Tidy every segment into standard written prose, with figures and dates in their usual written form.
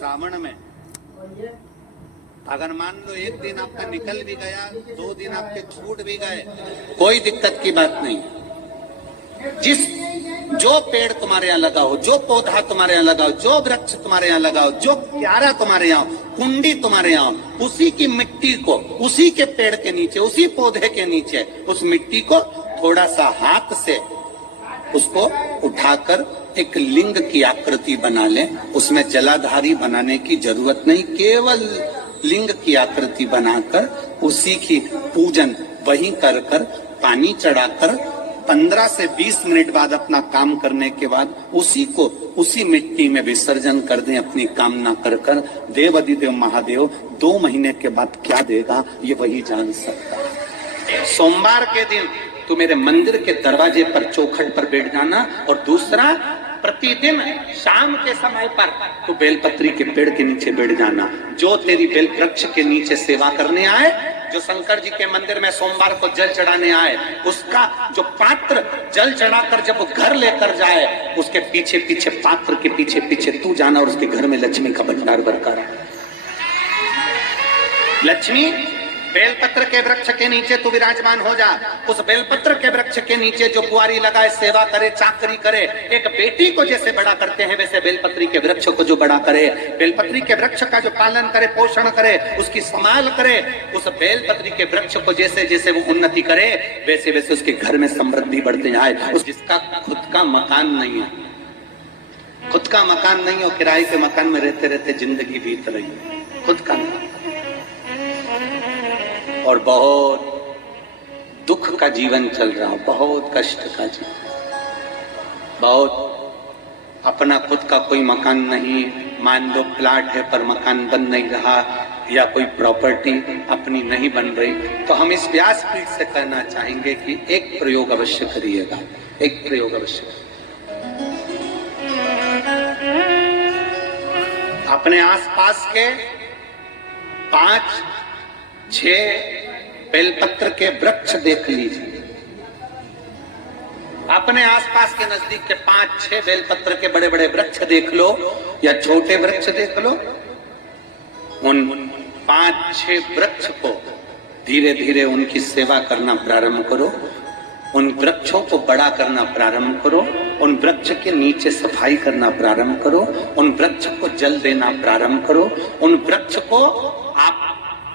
श्रावण में अगर मान लो एक दिन आपका निकल भी गया, 2 दिन आपके छूट भी गए, कोई दिक्कत की बात नहीं। जो पेड़ तुम्हारे यहाँ लगाओ, जो पौधा तुम्हारे यहाँ लगाओ, जो वृक्ष तुम्हारे यहाँ लगाओ, जो क्यारा तुम्हारे यहाँ, कुंडी तुम्हारे यहाँ, उसी की मिट्टी को, उसी के पेड़ के नीचे, उसी पौधे के नीचे, उस मिट्टी को थोड़ा सा हाथ से उसको उठाकर एक लिंग की आकृति बना ले। उसमें जलाधारी बनाने की जरूरत नहीं, केवल लिंग की आकृति बनाकर उसी की पूजन वहीं कर पानी चढ़ाकर 15 से 20 मिनट बाद अपना काम करने के बाद उसी को उसी मिट्टी में विसर्जन कर दें अपनी कामना कर देव अधिदेव महादेव 2 महीने के बाद क्या देगा ये वही जान सकता है। सोमवार के दिन तू मेरे मंदिर के दरवाजे पर चौखट पर बैठ जाना, और दूसरा प्रतिदिन शाम के समय पर तू बेलपत्री के पेड़ के नीचे बैठ जाना। जो तेरी बेल वृक्ष के नीचे सेवा करने आए, जो शंकर जी के मंदिर में सोमवार को जल चढ़ाने आए, उसका जो पात्र जल चढ़ाकर जब वो घर लेकर जाए, उसके पीछे पीछे, पात्र के पीछे पीछे तू जाना और उसके घर में लक्ष्मी का भंडार भरकर। लक्ष्मी बेलपत्र के वृक्ष के नीचे तू विराजमान हो जा। उस बेलपत्र के वृक्ष के नीचे जो बुआरी लगाए, सेवा करे, चाकरी करे, एक बेटी को जैसे बड़ा करते हैं वैसे बेलपत्री के वृक्ष को जो बड़ा करे, बेलपत्री के वृक्ष का जो पालन करे, पोषण करे, उसकी संभाल करे, उस बेलपत्री के वृक्ष को जैसे जैसे वो उन्नति करे वैसे वैसे उसके घर में समृद्धि बढ़ते जाए। जिसका खुद का मकान नहीं है, खुद का मकान नहीं हो, किराए के मकान में रहते रहते जिंदगी बीत रही, खुद का नहीं, और बहुत दुख का जीवन चल रहा हो, बहुत कष्ट का जीवन, बहुत अपना खुद का कोई मकान नहीं, मान लो प्लाट है पर मकान बन नहीं रहा, या कोई प्रॉपर्टी अपनी नहीं बन रही, तो हम इस व्यासपीठ से कहना चाहेंगे कि एक प्रयोग अवश्य करिएगा, एक प्रयोग अवश्य। अपने आसपास के 5-6 बेलपत्र के वृक्ष देख लीजिए, अपने आसपास के नजदीक के 5-6 बेलपत्र के बड़े बड़े वृक्ष देख लो या छोटे वृक्ष देख लो। उन 5-6 वृक्ष को धीरे धीरे उनकी सेवा करना प्रारंभ करो, उन वृक्षों को बड़ा करना प्रारंभ करो, उन वृक्ष के नीचे सफाई करना प्रारंभ करो, उन वृक्ष को जल देना प्रारंभ करो, उन वृक्ष को आप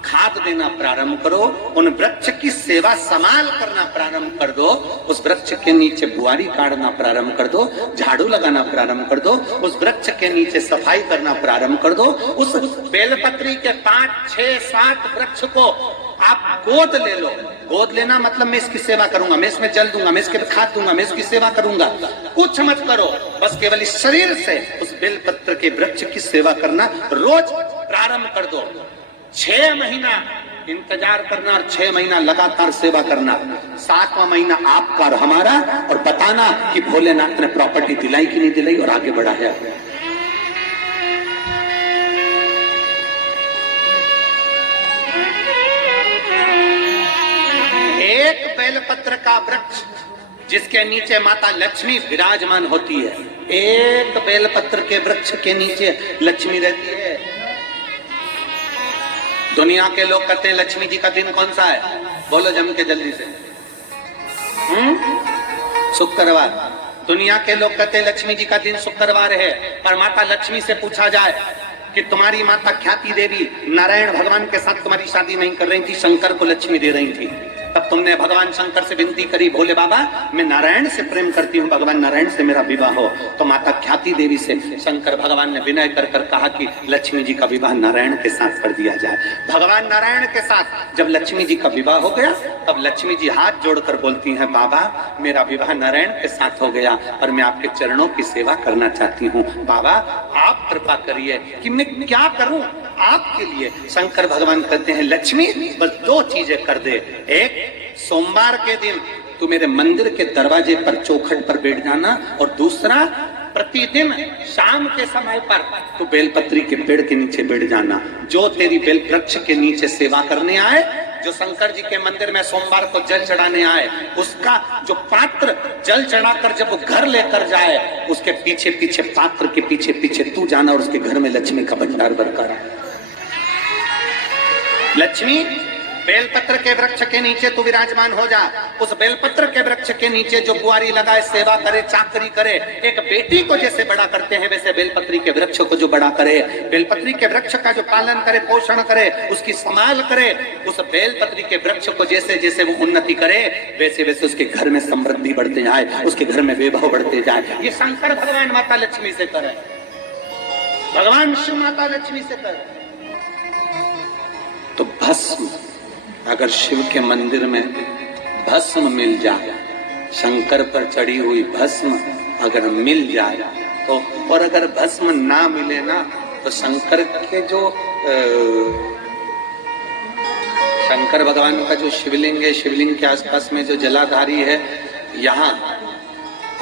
खाद देना प्रारंभ करो, उन वृक्ष की सेवा संभाल करना प्रारंभ कर दो, उस वृक्ष के नीचे बुआरी काटना प्रारंभ कर दो, झाड़ू लगाना प्रारंभ कर दो, उस वृक्ष के नीचे सफाई करना प्रारंभ कर दो। उस बेलपत्री के 5-6-7 वृक्ष को आप गोद ले लो। गोद लेना मतलब मैं इसकी सेवा करूंगा, मैं इसमें जल दूंगा, मैं इसके खाद दूंगा, मैं इसकी सेवा करूंगा, कुछ मत करो, बस केवल इस शरीर से उस बेलपत्र के वृक्ष की सेवा करना रोज प्रारंभ कर दो। 6 महीना इंतजार करना और 6 महीना लगातार सेवा करना, 7वां महीना आपका और हमारा, और बताना कि भोलेनाथ ने प्रॉपर्टी दिलाई कि नहीं दिलाई और आगे बढ़ा है। एक बेलपत्र का वृक्ष जिसके नीचे माता लक्ष्मी विराजमान होती है, एक बेलपत्र के वृक्ष के नीचे लक्ष्मी रहती है। दुनिया के लोग कहते हैं लक्ष्मी जी का दिन कौन सा है, बोलो जम के जल्दी से। शुक्रवार। दुनिया के लोग कहते हैं लक्ष्मी जी का दिन शुक्रवार है, पर माता लक्ष्मी से पूछा जाए कि तुम्हारी माता ख्याति देवी नारायण भगवान के साथ तुम्हारी शादी नहीं कर रही थी, शंकर को लक्ष्मी दे रही थी, तब तुमने भगवान शंकर से विनती करी, भोले बाबा मैं नारायण से प्रेम करती हूँ, भगवान नारायण से मेरा विवाह हो। तो माता ख्याति देवी से शंकर भगवान ने विनय कर कहा कि लक्ष्मी जी का विवाह नारायण के साथ कर दिया जाए। भगवान नारायण के साथ जब लक्ष्मी जी का विवाह हो गया, तब लक्ष्मी जी हाथ जोड़कर बोलती हैं, बाबा मेरा विवाह नारायण के साथ हो गया और मैं आपके चरणों की सेवा करना चाहती हूँ, बाबा आप कृपा करिए कि मैं क्या करूं आपके लिए। शंकर भगवान कहते हैं लक्ष्मी बस 2 चीजें कर दे, एक सोमवार के दिन तू मेरे मंदिर के दरवाजे पर चौखट पर बैठ जाना, और दूसरा प्रतिदिन शाम के समय पर तू बेलपत्री के पेड़ के नीचे बैठ जाना। जो तेरी बेल वृक्ष के नीचे सेवा करने आए, जो शंकर जी के मंदिर में सोमवार को जल चढ़ाने आए, उसका जो पात्र जल चढ़ाकर जब वो घर लेकर जाए, उसके पीछे पीछे, पात्र के पीछे पीछे तू जाना और उसके घर में लक्ष्मी का भंडार भरकर आए। लक्ष्मी बेलपत्र के वृक्ष के नीचे तू विराजमान हो जा। उस बेलपत्र के वृक्ष के नीचे जो बुआरी लगाए, सेवा करे, चाकरी करे, एक बेटी को जैसे बड़ा करते हैं वैसे बेलपत्री के वृक्ष को जो बड़ा करे, बेलपत्री के वृक्ष का जो पालन करे, पोषण करे, उसकी संभाल करे, उस बेलपत्री के वृक्ष को जैसे जैसे वो उन्नति करे वैसे वैसे उसके घर में समृद्धि बढ़ते जाए, उसके घर में वैभव बढ़ते जाए। ये शंकर भगवान माता लक्ष्मी से करे, भगवान शिव माता लक्ष्मी से करे। तो भस्म, अगर शिव के मंदिर में भस्म मिल जाए, शंकर पर चढ़ी हुई भस्म अगर मिल जाए तो, और अगर भस्म ना मिले ना तो शंकर के जो शंकर भगवान का जो शिवलिंग है, शिवलिंग के आसपास में जो जलाधारी है, यहाँ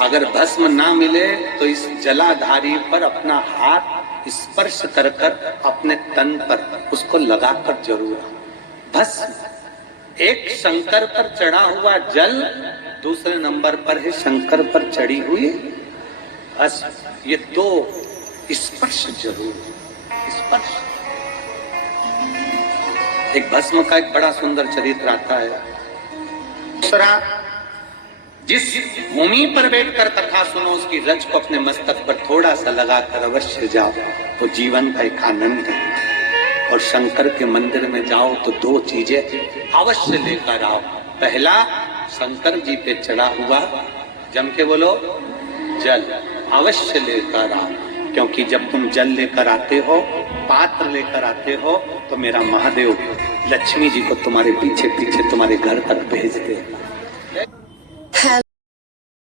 अगर भस्म ना मिले तो इस जलाधारी पर अपना हाथ स्पर्श कर कर अपने तन पर उसको लगाकर जरूर। भस्म एक शंकर पर चढ़ा हुआ जल, दूसरे नंबर पर है शंकर पर चढ़ी हुई भस्म। ये दो स्पर्श जरूर, स्पर्श। एक भस्म का एक बड़ा सुंदर चरित्र आता है। दूसरा, जिस भूमि पर बैठकर कथा सुनो उसकी रज को अपने मस्तक पर थोड़ा सा लगाकर अवश्य जाओ तो जीवन का एक आनंद है। और शंकर के मंदिर में जाओ तो दो चीजें अवश्य लेकर आओ। पहला, शंकर जी पे चढ़ा हुआ, जम के बोलो, जल अवश्य लेकर आओ, क्योंकि जब तुम जल लेकर आते हो, पात्र लेकर आते हो, तो मेरा महादेव लक्ष्मी जी को तुम्हारे पीछे पीछे तुम्हारे घर तक भेजते,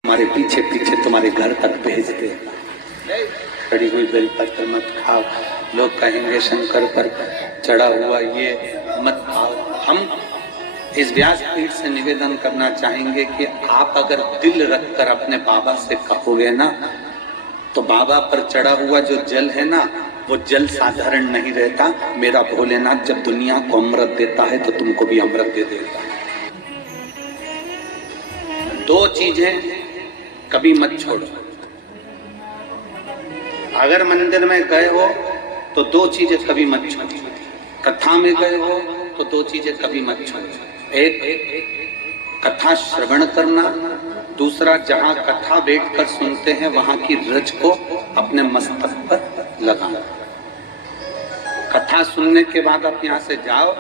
तुम्हारे पीछे पीछे तुम्हारे घर तक भेजते। चढ़ी हुई बेलपत्र मत खाओ, लोग कहेंगे शंकर पर चढ़ा हुआ ये मत खाओ। हम इस व्यासपीठ से निवेदन करना चाहेंगे कि आप अगर दिल रखकर अपने बाबा से कहोगे ना, तो बाबा पर चढ़ा हुआ जो जल है ना, वो जल साधारण नहीं रहता। मेरा भोलेनाथ जब दुनिया को अमृत देता है तो तुमको भी अमृत दे देता है। दो चीजें कभी मत छोड़ो। अगर मंदिर में गए हो तो दो चीजें कभी मत छोड़ो। कथा में गए हो तो दो चीजें कभी मत छोड़ो। एक, कथा श्रवण करना। दूसरा, जहां कथा बैठकर सुनते हैं वहां की रज को अपने मस्तक पर लगाना। कथा सुनने के बाद आप यहाँ से जाओ,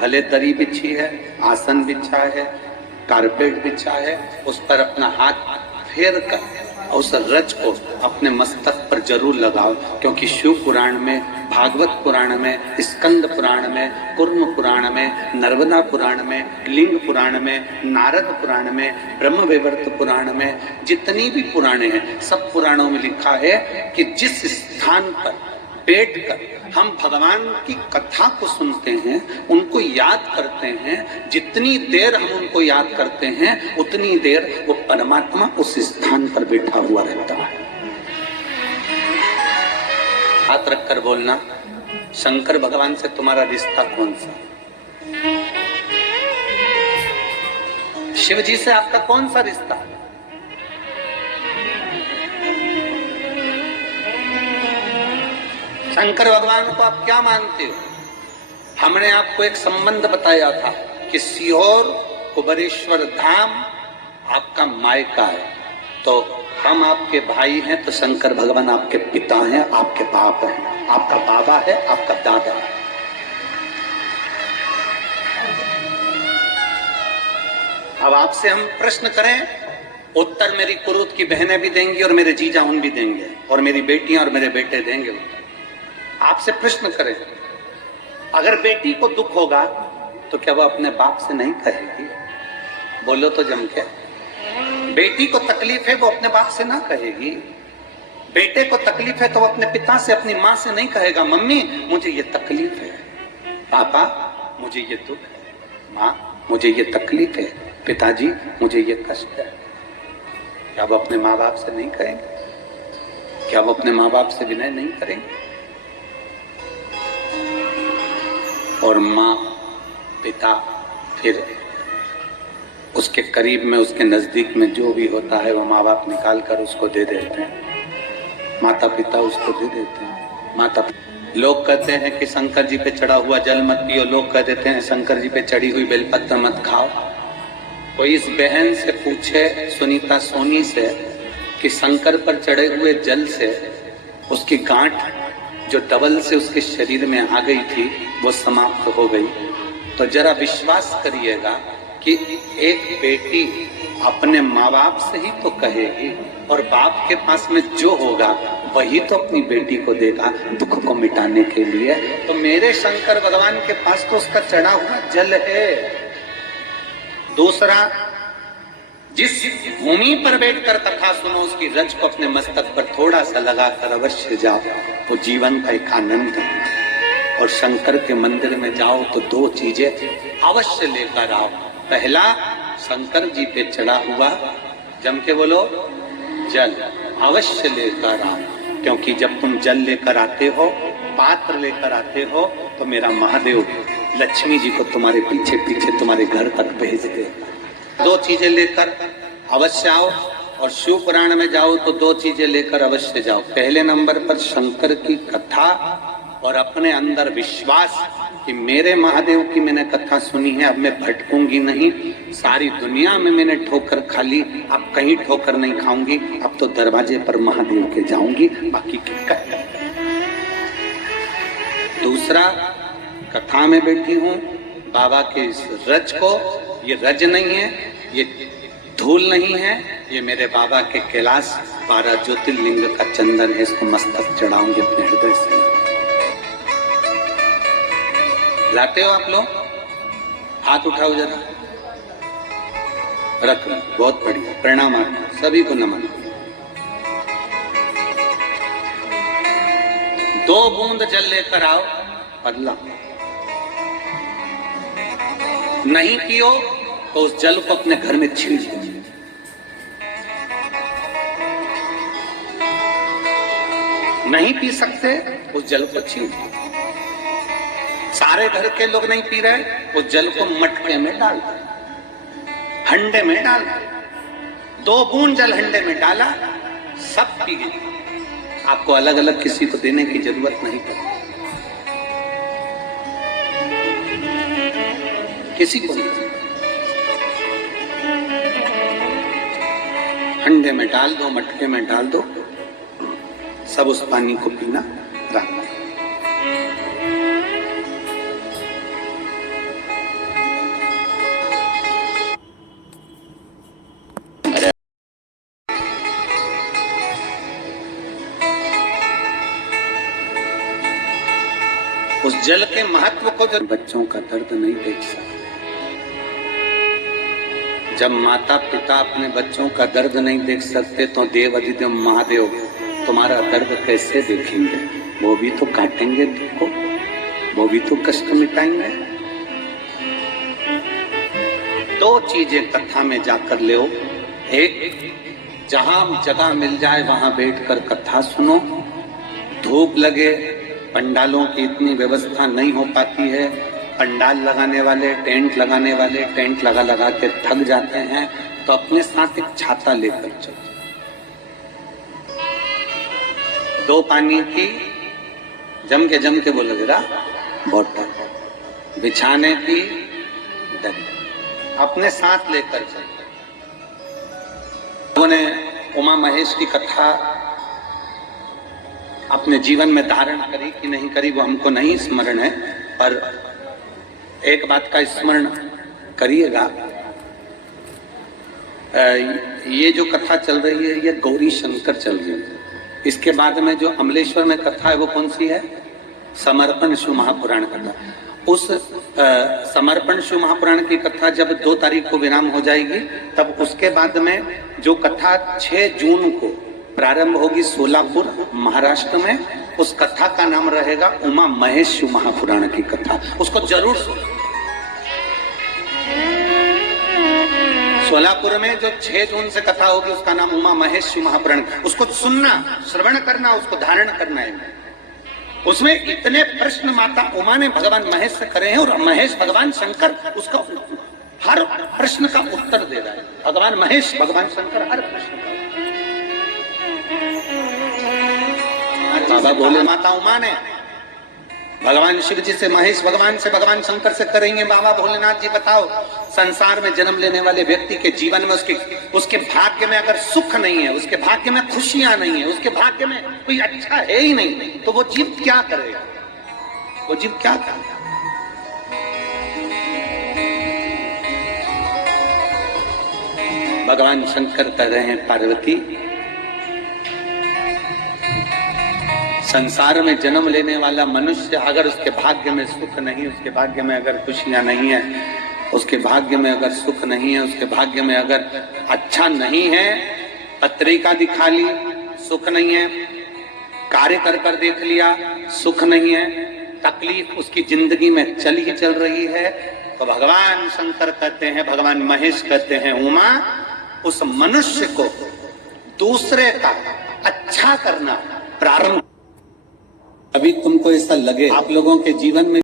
भले दरी बिछी है, आसन बिछा है, कारपेट बिछा है, उस पर अपना हाथ फेर कर उस रज को अपने मस्तक पर जरूर लगाओ। क्योंकि शिव पुराण में, भागवत पुराण में, स्कंद पुराण में, कुर्म पुराण में, नर्मदा पुराण में, लिंग पुराण में, नारद पुराण में, ब्रह्म वैवर्त पुराण में, जितनी भी पुराणे हैं सब पुराणों में लिखा है कि जिस स्थान पर बैठकर हम भगवान की कथा को सुनते हैं, उनको याद करते हैं, जितनी देर हम उनको याद करते हैं उतनी देर वो परमात्मा उस स्थान पर बैठा हुआ रहता है। हाथ रखकर बोलना, शंकर भगवान से तुम्हारा रिश्ता कौन सा? शिव जी से आपका कौन सा रिश्ता? शंकर भगवान को आप क्या मानते हो? हमने आपको एक संबंध बताया था कि सीहोर कुबेरेश्वर धाम आपका मायका है, तो हम आपके भाई हैं, तो शंकर भगवान आपके पिता हैं, आपके बाप हैं, आपका बाबा है, आपका दादा है। अब आपसे हम प्रश्न करें, उत्तर मेरी कुरूत की बहनें भी देंगी और मेरे जीजा उन भी देंगे और मेरी बेटियां और मेरे बेटे देंगे। आपसे प्रश्न करें, अगर बेटी को दुख होगा तो क्या वो अपने बाप से नहीं कहेगी? बोलो तो जम के। बेटी को तकलीफ है वो अपने बाप से ना कहेगी। बेटे को तकलीफ है तो वो अपने पिता से, अपनी माँ से नहीं कहेगा, मम्मी मुझे ये तकलीफ है, पापा मुझे ये दुख है, माँ मुझे ये तकलीफ है, पिताजी मुझे ये कष्ट है। क्या वो अपने माँ बाप से नहीं कहेंगे? क्या वो अपने माँ बाप से विनय नहीं करेंगे? और माँ, पिता, फिर उसके करीब में, उसके नजदीक में जो भी होता है वो माँ बाप निकाल कर उसको दे देते हैं, माता पिता उसको दे देते हैं। माता लोग कहते हैं कि शंकर जी पे चढ़ा हुआ जल मत पियो, लोग कह देते हैं शंकर जी पे चढ़ी हुई बेलपत्र मत खाओ। कोई इस बहन से पूछे, सुनीता सोनी से, कि शंकर पर चढ़े हुए जल से उसकी गांठ जो डबल से उसके शरीर में आ गई थी वो समाप्त हो गई, तो जरा विश्वास करिएगा कि एक बेटी अपने माँ बाप से ही तो कहेगी, और बाप के पास में जो होगा वही तो अपनी बेटी को देगा दुख को मिटाने के लिए। तो मेरे शंकर भगवान के पास तो उसका चढ़ा हुआ जल है। दूसरा, जिस भूमि पर बैठकर कथा सुनो उसकी रज को अपने मस्तक पर थोड़ा सा लगाकर अवश्य जाओ, वो जीवन का एक आनंद है। और शंकर के मंदिर में जाओ तो दो चीजें अवश्य लेकर आओ। पहला, शंकर जी पे चढ़ा हुआ, जम के बोलो, जल अवश्य लेकर आओ, क्योंकि जब तुम जल लेकर आते हो, पात्र लेकर आते हो, तो मेरा महादेव लक्ष्मी जी को तुम्हारे पीछे पीछे तुम्हारे घर तक भेज दे। दो चीजें लेकर अवश्य आओ। और शिव पुराण में जाओ तो दो चीजें लेकर अवश्य जाओ। पहले नंबर पर शंकर की कथा और अपने अंदर विश्वास कि मेरे महादेव की मैंने कथा सुनी है, अब मैं भटकूंगी नहीं। सारी दुनिया में मैंने ठोकर खा ली, अब कहीं ठोकर नहीं खाऊंगी, अब तो दरवाजे पर महादेव के जाऊंगी, बाकी क्या। दूसरा, कथा में बैठी हूँ बाबा के इस रज को, ये रज नहीं है, ये धूल नहीं है, ये मेरे बाबा के कैलाश 12 ज्योतिर्लिंग का चंदन है, इसको मस्तक चढ़ाऊंगी अपने हृदय से। लाते हो आप लोग? हाथ उठाओ जरा, रख, बहुत बढ़िया, प्रणाम आप सभी को, नमन। 2 बूंद जल लेकर आओ, बदला नहीं पियो तो उस जल को अपने घर में छीड़ दो। नहीं पी सकते उस जल को छीड़ दो। सारे घर के लोग नहीं पी रहे, उस जल को मटके में डाल दो, हंडे में डाल दो। 2 बूंद जल हंडे में डाला, सब पी गए। आपको अलग अलग किसी को देने की जरूरत नहीं पड़ती, किसी को नहीं। हंडे में डाल दो, मटके में डाल दो, सब उस पानी को पीना रात। उस जल के महत्व को जो बच्चों का दर्द नहीं देख सकते। जब माता पिता अपने बच्चों का दर्द नहीं देख सकते तो देव अधिदेव महादेव तुम्हारा दर्द कैसे देखेंगे? वो भी तो काटेंगे तुमको, वो भी तो कष्ट मिटाएंगे। 2 चीजें कथा में जाकर ले। एक, जहां जगह मिल जाए वहां बैठकर कथा सुनो। धूप लगे, पंडालों की इतनी व्यवस्था नहीं हो पाती है, पंडाल लगाने वाले, टेंट लगाने वाले टेंट लगा लगा के थक जाते हैं, तो अपने साथ एक छाता लेकर चलो। 2 पानी की जम के बोलो जरा, बोतल बिछाने की दरी अपने साथ लेकर चलो। उन्होंने उमा महेश की कथा अपने जीवन में धारण करी कि नहीं करी वो हमको नहीं स्मरण है, पर एक बात का स्मरण करिएगा, ये जो कथा चल रही है ये गौरी शंकर चल रही है। इसके बाद में जो अमलेश्वर में कथा है वो कौन सी है? समर्पण शिव महापुराण कथा। उस समर्पण शिव महापुराण की कथा जब 2 तारीख को विराम हो जाएगी, तब उसके बाद में जो कथा 6 जून को प्रारंभ होगी सोलापुर महाराष्ट्र में, उस कथा का नाम रहेगा उमा महेश शिव महापुराण की कथा। उसको जरूर सुनो। सोलापुर में जो 6 जून से कथा होगी उसका नाम उमा महेश शिव महापुराण। उसको सुनना, श्रवण करना, उसको धारण करना है। उसमें इतने प्रश्न माता उमा ने भगवान महेश से करे हैं और महेश भगवान शंकर उसका हर प्रश्न का उत्तर दे रहा है भगवान महेश, भगवान शंकर हर प्रश्न का। बाबा बोले माता उमा ने भगवान शिव जी से, महेश भगवान से, भगवान शंकर से करेंगे, बाबा भोलेनाथ जी बताओ संसार में जन्म लेने वाले व्यक्ति के जीवन में उसके भाग्य में अगर सुख नहीं है, उसके भाग्य में खुशियां नहीं है, उसके भाग्य में कोई अच्छा है ही नहीं, तो वो जीव क्या करेगा? वो जीव क्या करेगा? भगवान शंकर कह रहे हैं पार्वती, संसार में जन्म लेने वाला मनुष्य अगर उसके भाग्य में सुख नहीं, उसके भाग्य में अगर खुशियां नहीं है, उसके भाग्य में अगर सुख नहीं है, उसके भाग्य में अगर अच्छा नहीं है, पत्रिका दिखा ली सुख नहीं है, कार्य कर देख लिया सुख नहीं है, तकलीफ उसकी जिंदगी में चल ही चल रही है, तो भगवान शंकर कहते हैं, भगवान महेश कहते हैं, उमा उस मनुष्य को दूसरे का अच्छा करना प्रारंभ। अभी तुमको ऐसा लगे आप लोगों के जीवन में